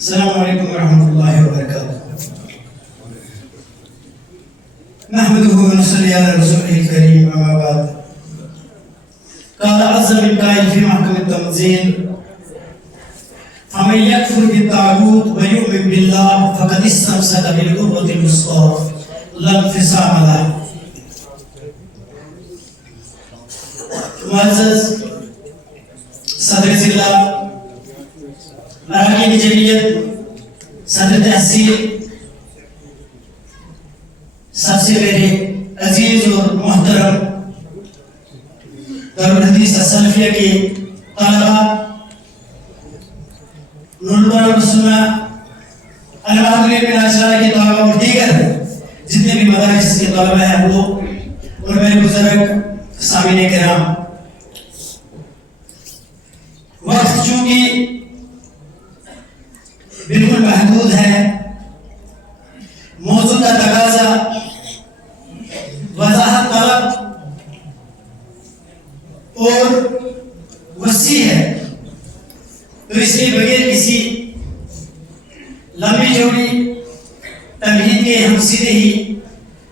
السلام علیکم ورحمۃ اللہ وبرکاتہ. نحمده ونصلي على رسوله الكريم اما بعد. قال عز من قائل في محكم التنزيل فمن يكفر بالطاغوت ويؤمن بالله فقد استمسك بالعروة الوثقى لا انفصام لها. معزز صدر ضلع اراکین جمعیت صدر تحصیل سب سے میرے عزیز اور محترم دارالحدیث السلفیہ کے طلباء، نور السنہ الحمدللہ بن اشرار کے طلباء اور دیگر جتنے بھی مدارس کے طلباء ہیں وہ اور میرے بزرگ سامعین کرام، وقت چونکہ بالکل محدود ہے، موضوع کا تقاضا وضاحت طلب اور وسیع ہے، تو اس لیے بغیر کسی لمبی چوڑی تمہید کے ہم سیدھے ہی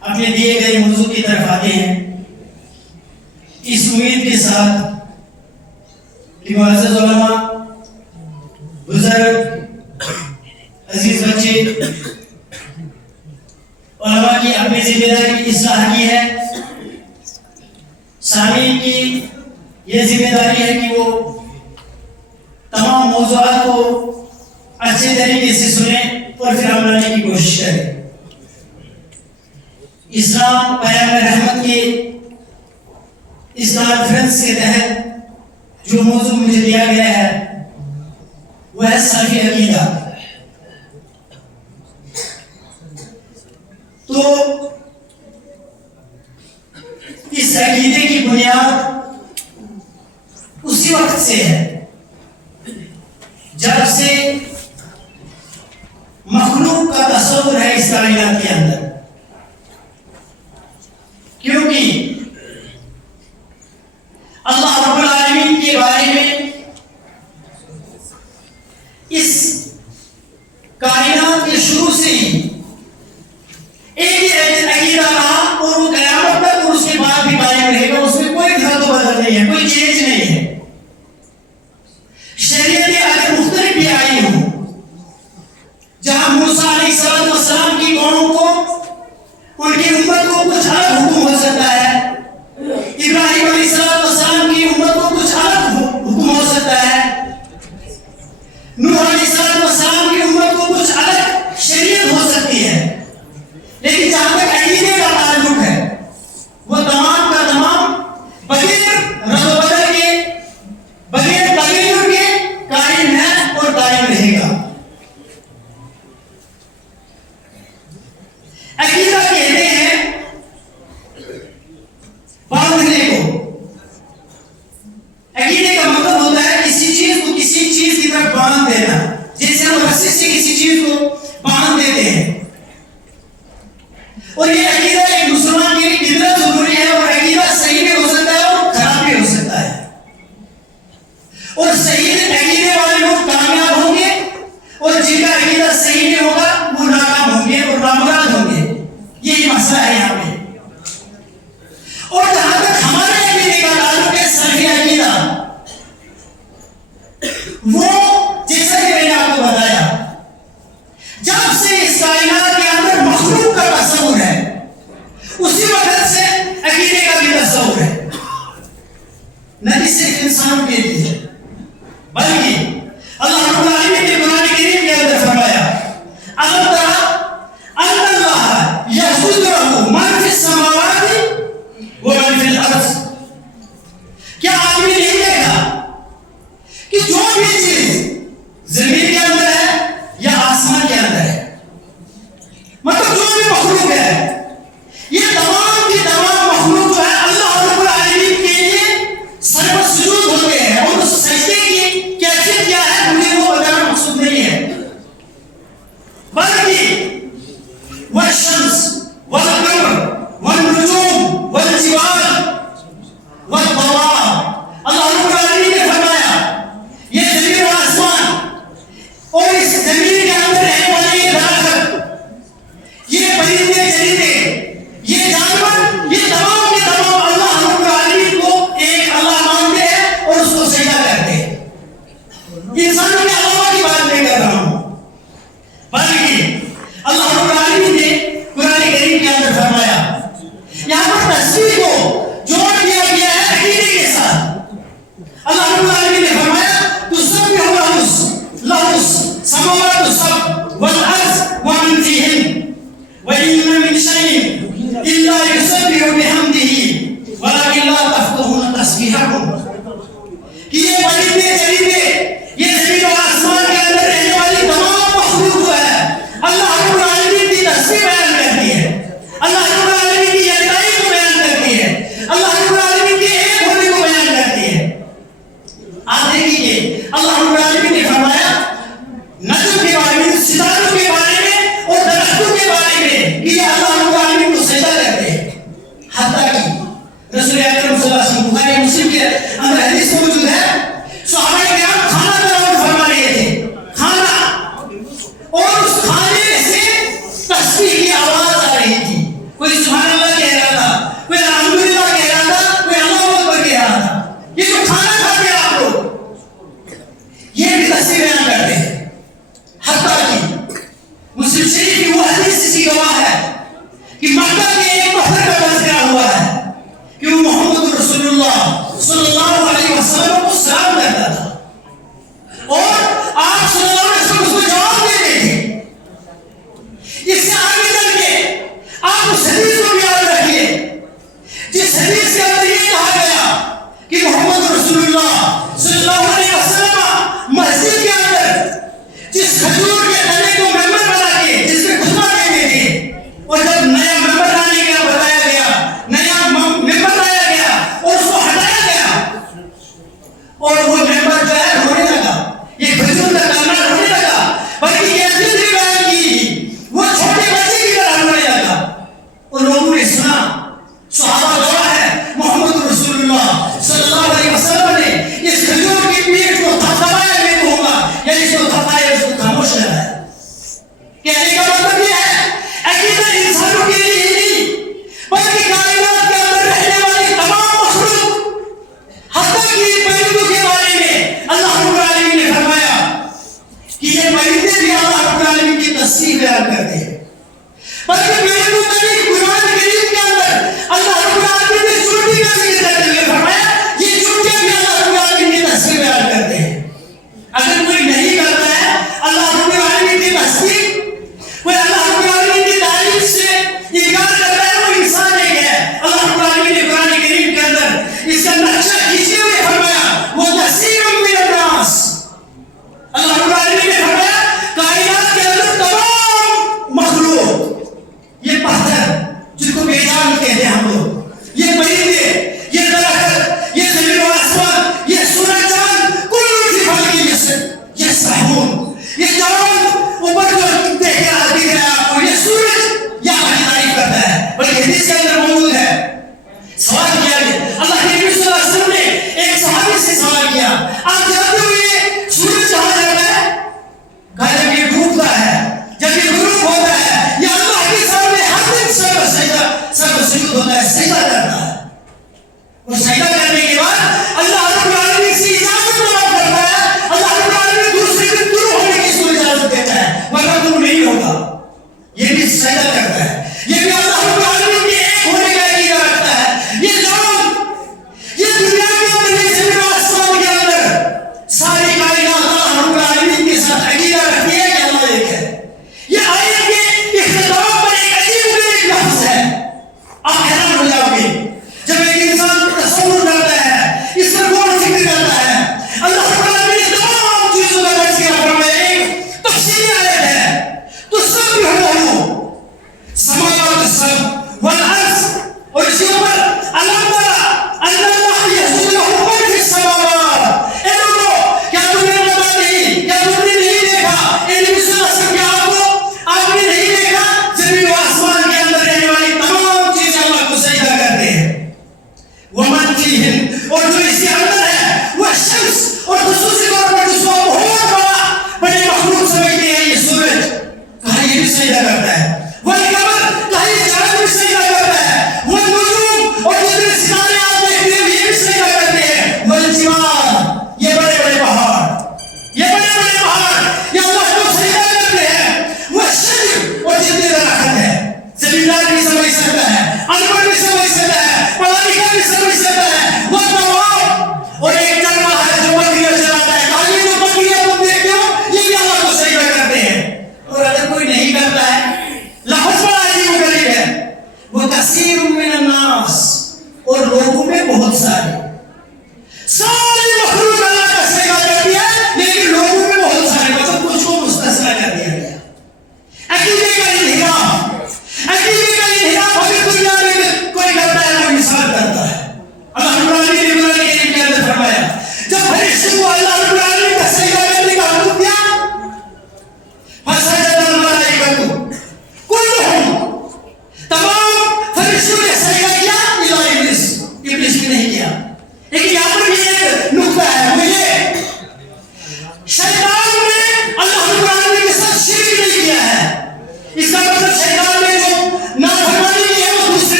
اپنے دیے گئے موضوع کی طرف آتے ہیں، اس امید کے ساتھ کہ معزز علماء، بزرگ، عزیز بچے، علماء کی اپنی ذمہ داری اصلاح کی ہے، سامعین کی یہ ذمہ داری ہے کہ وہ تمام موضوعات کو اچھے طریقے سے سنیں اور پھر عمل لانے کی کوشش کریں. اسلام پیام رحمت کے اس کانفرنس کے تحت جو موضوع مجھے دیا گیا ہے وہ ہے سلفی عقیدہ. تو اس عقیدے کی بنیاد اسی وقت سے ہے جب سے مخلوق کا تصور ہے اس کائنات کے اندر، کیونکہ اللہ رب العالمین کے بارے میں اس کائنات کے شروع سے ہی ایک ہی عقیدہ رہا اور وہ قیامت تک اور اس کے بعد بھی قائم رہے گا، اس میں کوئی رد و بدل نہیں ہے، کوئی چینج نہیں ہے. شریعتیں اگر مختلف بھی آئی ہوں، جہاں موسیٰ علیہ السلام کی قوم کو، ان کی امت کو کچھ الگ حکم ہو سکتا ہے، ابراہیم علیہ السلام کی امت کو کچھ الگ حکم ہو سکتا ہے، نوح علیہ السلام کی امت کو کچھ الگ شریعت ہو سکتی ہے، لیکن جہاں تک عقیدے کا تعلق ہے وہ تمام کا تمام بغیر رد و بدل کے، بغیر تغیر کے قائم ہے اور قائم رہے گا. عقیدہ کہتے ہیں باندھنے کو. عقیدے کا مطلب ہوتا ہے کسی چیز کو کسی چیز کی طرف باندھ دینا، جیسے ہم رسی سے کسی چیز کو باندھ دیتے ہیں. اور یہ عقیدہ ایک مسلمان کے لیے کتنا ضروری ہے، اور عقیدہ صحیح بھی ہو سکتا ہے اور خراب بھی ہو سکتا ہے، اور صحیح عقیدے والے لوگ کامیاب ہوں گے اور جن کا عقیدہ صحیح نہیں ہوگا وہ ناکام ہوں گے اور نامراد ہوں گے. یہی مسئلہ ہے یہاں پہ. اور جہاں تک ہمارے عقیدے کا تعلق ہے سلفی عقیدہ، وہ جیسا کہ میں نے آپ کو بتایا جب سے اس کائنات کے اندر مخلوق کا تصور ہے اسی وقت سے عقیدے کا بھی تصور ہے، نہ کہ صرف انسان کے لیے بلکہ اللہ رب العالمین والأرض ومن فيهن وإن من شيء إلا يسبح بحمده ولكن لا تفقهون تسبيحهم. کہ یہ پرندے چرندے یہ زمین و آسمان کے اندر رہنے والی تمام مخلوق جو ہے اللہ رب العالمین کی تسبیح بیان کرتی ہے، اللہ رب العالمین کی یکتائی کو بیان کرتی ہے، اللہ رب العالمین کے ایک ہونے کو بیان کرتی ہے. آپ دیکھیے اللہ رب العالمین نے فرمایا نجم کے بارے میں، ستاروں کے بارے میں اور درختوں کے بارے میں کہ یہ اللہ رب العالمین کو سجدہ کرتے ہیں. حتیٰ کہ رسول اکرم صلی اللہ علیہ وسلم بخاری مسلم کے اندر حدیث موجود ہے، صحابہ کرام کھانا تناول فرما رہے تھے، کھانا، اور اس کھانے سے تسبیح کی آواز آ رہی تھی. کوئی سبحان اللہ کہہ رہا تھا، کوئی الحمدللہ کہہ رہا تھا، کوئی اللہ اکبر کہہ رہا تھا. یہ جو کھانا کھاتے ہیں آپ لوگ یہ بھی تسبیح بیان کرتے ہیں. حتیٰ کہ مسلم شریف کی وہ حدیث اسی گواہ ہے کہ مکہ کے ایک پتھر کا تذکرہ ہوا ہے کہ وہ محمد رسول اللہ صلی اللہ علیہ وسلم کو سلام کرتا تھا اور آپ صلی اللہ علیہ وسلم اس کو جواب دیتے تھے. اس سے آگے چل کے آپ اس حدیث کو یاد رکھیے جس حدیث کے اندر یہ کہا گیا کہ محمد رسول اللہ صلی اللہ علیہ وسلم مسجد کے اندر جس کھجور کے تنے کو ممبر بنا کے جس میں خطبہ دیتے تھے، اور جب نیا ممبر لانے کا بتایا گیا، نیا ممبر لایا گیا اور اس کو ہٹایا گیا اور وہ ممبر جو ہے رونے لگا، یہ کھجور کا تنا رونے لگا، بلکہ یہ حدیث بھی بیان کی وہ چھوٹے بچے کی طرح رونے لگا. اور لوگوں نے سنا، صحابہ گواہ ہے محمد رسول اللہ صلی اللہ علیہ وسلم نے اس کھجور کی پیٹ کو تھپتھپایا، میں کہوں گا یعنی اس کو تھپتھایا، اس کو خاموش رہا. کہنے کا مطلب یہ ہے عقیدہ انسانوں کے لیے نہیں بلکہ کائنات کے اندر رہنے والی تمام مخلوق، حتیٰ کہ پرندوں کے بارے میں اللہ رب العالمین نے فرمایا کہ یہ پرندے بھی اللہ رب العالمین کی تسبیح بیان کرتے ہیں. بلکہ پرندوں کا بھی قرآن کریم کے اندر اللہ رب العالمین نے چونٹی کا ذکر کرتے ہوئے فرمایا یہ چونٹیاں بھی اللہ رب العالمین کی تسبیح بیان کرتے ہیں. اگر کوئی نہیں کرتا ہے اللہ رب العالمین کی تسبیح، کوئی اللہ رب العالمین کی تعریف سے انکار کرتا ہے، وہ انسان ایک ہے. اللہ رب العالمین نے قرآن کریم کے اندر اس کا نقشہ کھینچے ہوئے فرمایا وہ نصیب من الناس. اللہ رب العالمین نے فرمایا کائنات کے اندر تمام مخلوق، یہ پتھر جن کو بے جان کہتے ہیں ہم لوگ، یہ پرندے، یہ درخت، یہ زمین و آسمان، یہ سورج چاند، کل فی فلک یسبحون، یہ چاند اوپر جو دیکھ رہا دکھ رہا ہے اور یہ سورج یہ ہماری تعریف کرتا ہے. بلکہ حدیث کے اندر موجود ہے، سوال کیا گیا، اللہ کے نبی صلی اللہ علیہ وسلم نے ایک صحابی سے سوال کیا، آپ جانتے ہو یہ سورج کہاں جاتا ہے؟ کہا جب یہ ڈوبتا ہے، جب یہ غروب ہوتا ہے، یہ اللہ کے سامنے ہر دن سر سجود ہوتا ہے، سجدہ کرتا ہے. اور سجدہ کرنے کے بعد اللہ رب العالمین سے اجازت طلب کرتا ہے، اللہ رب العالمین دوسرے دن طلوع ہونے کی اس کو اجازت دیتا ہے ورنہ طلوع نہیں ہوگا. یہ بھی سجدہ کرتا ہے، یہ بھی اللہ رب العالمین کے ایک ہونے کا عقیدہ رکھتا ہے. یہ چاند، یہ دنیا کے اندر، یہ زمین و آسمان کے اندر ساری کائنات اللہ رب العالمین کے ساتھ عقیدہ رکھتی ہے کہ اللہ ایک ہے. یہ آیت کے اختتام پر ایک عجیب ایک لفظ ہے، آپ حیران ہو جاؤ گے جب ایک انسان تصور کرتا ہے، اس پر غور و فکر کرتا ہے. اللہ رب العالمین نے تمام چیزوں کا تذکرہ فرمایا، ایک تفصیلی آیت ہے. تو سب بھی ہو سماوات السبع والارض، اور اسی اوپر علم ترى ان اللہ یسجد له من فی السماوات. اے لوگوں کیا تم نے بتا نہیں، کیا تم نے نہیں دیکھا، اے نبی صلی اللہ علیہ وسلم کیا آپ نے نہیں دیکھا زمین و آسمان کے اندر رہنے والی تمام چیزیں اللہ کو سجدہ کرتے ہیں. ومن فیہن، اور جو اس کے اندر ہے، وہ شمس، اور خصوصی طور پر جس کو بہت بڑے مخلوق سمجھتے ہیں یہ سورج، کہا یہ بھی سجدہ کرتا ہے. والقمر، کہا یہ چاند بھی سجدہ کرتا ہے. والنجوم، اور جتنے ستارے آپ دیکھتے ہیں یہ بھی سجدہ کرتے ہیں. والجبال، یہ بڑے بڑے پہاڑ، یہ بڑے بڑے پہاڑ یہ اللہ کو سجدہ کرتے ہیں. والشجر، اور جتنے درخت ہیں، زمیندار بھی سمجھ سکتا ہے، ان پڑھ بھی سمجھ سکتا ہے، پڑھا لکھا بھی سمجھ سکتا ہے. والدواب، اور ایک چرواہ ہے جو بکریاں چراتا ہے، کہا یہ جو بکریاں تم دیکھتے ہو یہ بھی اللہ کو سجدہ کرتے ہیں. اور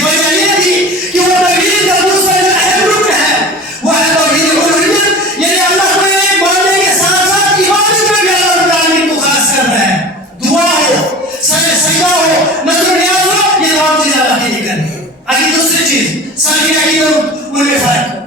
کی وجہ یہ تھی کہ وہ توحید کا دوسرا جو اہم رکن ہے وہ ہے توحید الوہیت، یعنی اللہ کو ایک ماننے کے ساتھ ساتھ عبادت میں بھی اللہ رب العالمین کو خاص کرنا ہے. دعا ہو، سجدہ ہو، نذر و نیاز ہو، یہ تمام چیزیں اللہ کے لیے کرنی ہے. آگے دوسری چیز سب کی عقیدت ان میں فرق.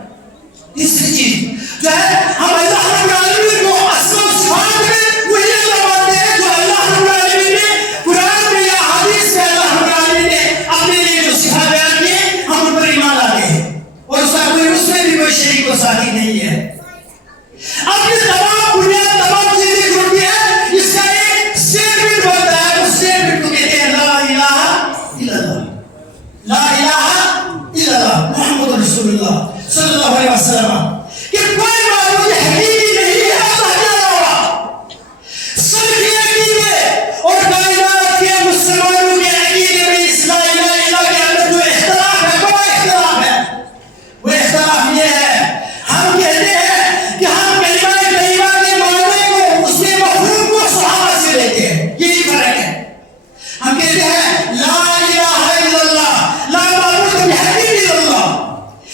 تیسری چیز جو ہے ہم اللہ رب العالمین کو اسماء و صفات میں وہی اللہ مانتے ہیں جو اللہ رب العالمین نے قرآن میں یا حدیث میں اللہ رب العالمین نے اپنے لیے جو صفات بیان کیے ہم ان پر ایمان لاتے ہیں اور اس کا کوئی اس میں بھی کوئی شریک و ساتھی نہیں ہے. اب یہ تمام بنیاد تمام چیزیں جڑتی ہیں، اس کا ایک اسٹیٹمنٹ بنتا ہے. اس اسٹیٹمنٹ کو کہتے ہیں لا الہ الا اللہ. لا الہ الا اللہ محمد رسول اللہ صلی اللہ علیہ وسلم، کہ کوئی معبود حقیقی نہیں ہے اللہ کے علاوہ. سب کے عقیدے اور کائنات کے مسلمانوں کے عقیدے میں اس لا الہ الا اللہ کے اندر جو اختلاف ہے، بڑا اختلاف ہے. وہ اختلاف یہ ہے، ہم کہتے ہیں کہ ہم کلمہ طیبہ کے معنی کو، اس کے مفہوم کو صحابہ سے لیتے ہیں. یہی فرق ہے. ہم کہتے ہیں لا الہ الا اللہ، لا معبود بحق الا اللہ،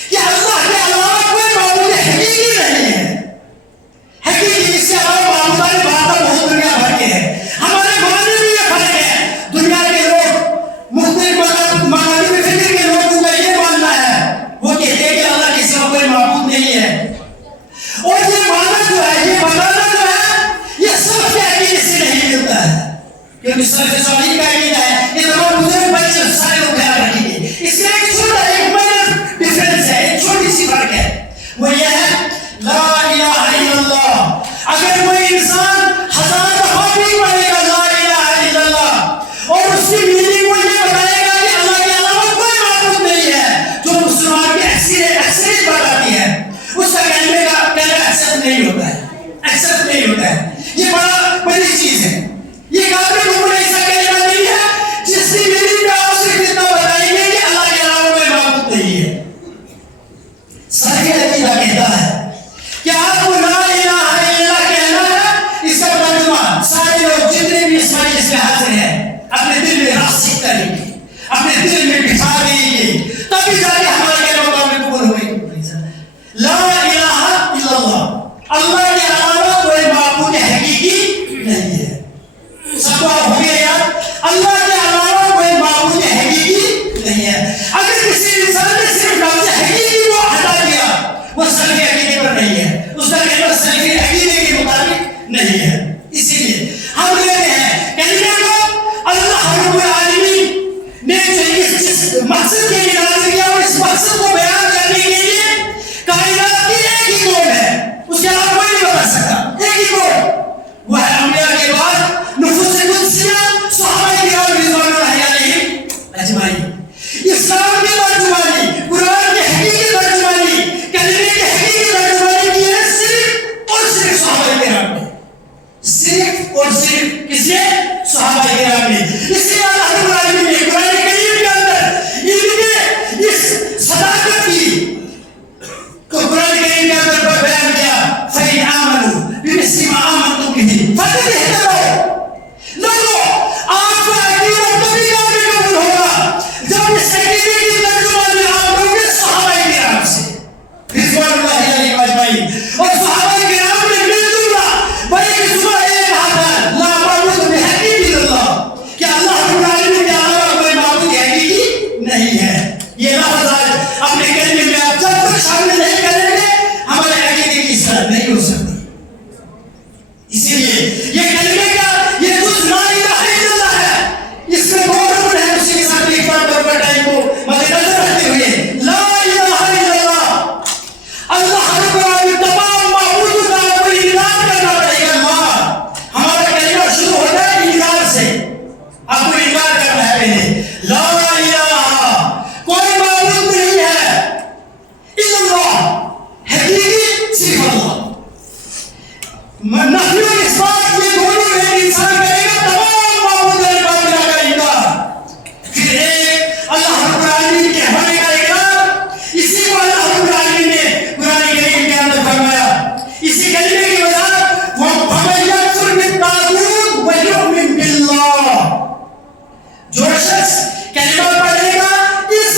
کہ اللہ کے علاوہ کوئی معبود حقیقی نہیں ہے. حقیقی اس کے علاوہ معبودان باطل بہت دنیا بھر کے ہیں. ہمارے معنی میں یہ فرق ہے. دنیا کے لوگ مختلف مذاہب میں فکر کے لوگوں کا یہ ماننا ہے، وہ کہتے ہیں کہ اللہ کے سوا کوئی معبود نہیں ہے. اور یہ معنی جو ہے، یہ بتانا جو ہے، یہ سب کے عقیدے سے نہیں ملتا ہے. کیونکہ سلف صالحین کا عقیدہ ہے، یہ تمام بزرگ بچے سارے لوگ خیال رکھیں گے. اس میں ایک چھوٹا ایک مائنر ڈفرنس ہے، ایک چھوٹی سی فرق ہے. وہ یہ ہے لا الہ الا اللہ. اگر کوئی انسان 1000 دفعہ بھی پڑھے گا لا الہ الا اللہ اور اس کی میننگ کو یہ بتائے گا کہ اللہ کے علاوہ کوئی معبود نہیں ہے، جو مسلمان کی اکثریت بتاتی ہے، اس کا کلمے کا کلمہ ایکسپٹ نہیں ہوتا ہے. ایکسپٹ نہیں ہوتا ہے. یہ بڑا بڑی چیز ہے. یہ کافر لوگوں نے ایسا کلمہ نہیں ہے جس کی میننگ میں آپ صرف اتنا بتائیں گے کہ اللہ کے علاوہ کوئی معبود نہیں ہے. صحیح عقیدہ کہتا ہے کہ آپ کو لا الہ الا اللہ کہنا ہے. اس کا ترجمہ سارے لوگ جتنے بھی اسماعیل اس میں حاضر ہیں اپنے دل میں راسخ کریں گے، اپنے دل میں بٹھا دیں گے، تبھی جا کے ہمارے کلمہ قابل قبول ہوگی. لا الہ الا اللہ، اللہ کے علاوہ کوئی معبود حقیقی نہیں ہے. سب کو ہو گیا یاد، اللہ کے علاوہ کوئی معبود حقیقی نہیں ہے. اگر کسی انسان نے صرف لفظ حقیقی کو ہٹا دیا، وہ سلفی عقیدے پر نہیں ہے، اس کا کلمہ سلفی عقیدے کے مطابق نہیں ہے. اسی لیے ہم لیتے ہیں کلمے کو اللہ رب العالمین نے جس مقصد کے لیے نازل کیا اور اس مقصد کو بیان کرنے کے لیے کائنات کی ایک ہی قوم ہے، اس کے علاوہ کوئی نہیں بتا سکتا. ایک ہی قوم، وہ ہے انبیاء کے بعد نفوس قدسیہ صحابہ کرام رضوان اللہ علیہم اجمعین. اسلام کی ترجمانی، قرآن کی حقیقی ترجمانی، کلمے کی حقیقی ترجمانی کی ہے صرف اور صرف صحابہ کرام نے. صرف اور صرف کس نے؟ صحابہ کرام نے. اس لیے اللہ رب العالمین نے قرآن کریم کے اندر ان کے اس صداقت کی کو قرآن کریم کے اندر بیان کیا. فَإِنْ آمَنُوا بِمِثْلِ مَا آمَنْتُمْ بِهِ فَقَدِ اهْتَدَوْا. لوگوں آپ کا عقیدہ تبھی قابل قبول ہوگا جب اس عقیدے کی ترجمانی آپ لوگ صحابہ کرام سے رضوان اللہ علیہم اجمعین. اور صحابہ کرام نے مل جل بڑی صبح یہ کہا تھا لا معبود بحق الا اللہ، کہ اللہ رب العالمین کے علاوہ کوئی معبود حقیقی نہیں ہے. یہ لفظ آج اپنے کلمے میں آپ جب تک شامل نہیں کریں گے ہمارے عقیدے کی اصلاح نہیں ہو سکتی. اسی لیے یہ کلمے کا یہ کچھ لا الہ الا اللہ ہے، اس میں دو رکن ہے. اسی کے ساتھ ایک بار پر ٹائم کو مد نظر رکھتے ہوئے لا الہ الا اللہ، اللہ رب العالمین تمام معبودوں کا کوئی انکار کرنا پڑے گا. اللہ ہمارا کلمہ شروع ہوتا ہے انکار سے. آپ کو انکار کرنا ہے پہلے. لا الہ، کوئی معبود نہیں ہے الا اللہ، حقیقی صرف اللہ. نفی و اثبات یہ دونوں ایک انسان کرے گا تمام معبودان باطلہ کا انکار. پھر ایک اللہ رب العالمین کے ہونے کا اقرار. اسی کو اللہ رب العالمین نے قرآن کریم کے اندر فرمایا. اسی کلمے کی وجہ وَمَن يَكْفُرْ بِالطَّاغُوتِ وَيُؤْمِن بِاللَّهِ، جو شخص کلمہ پڑھے گا اس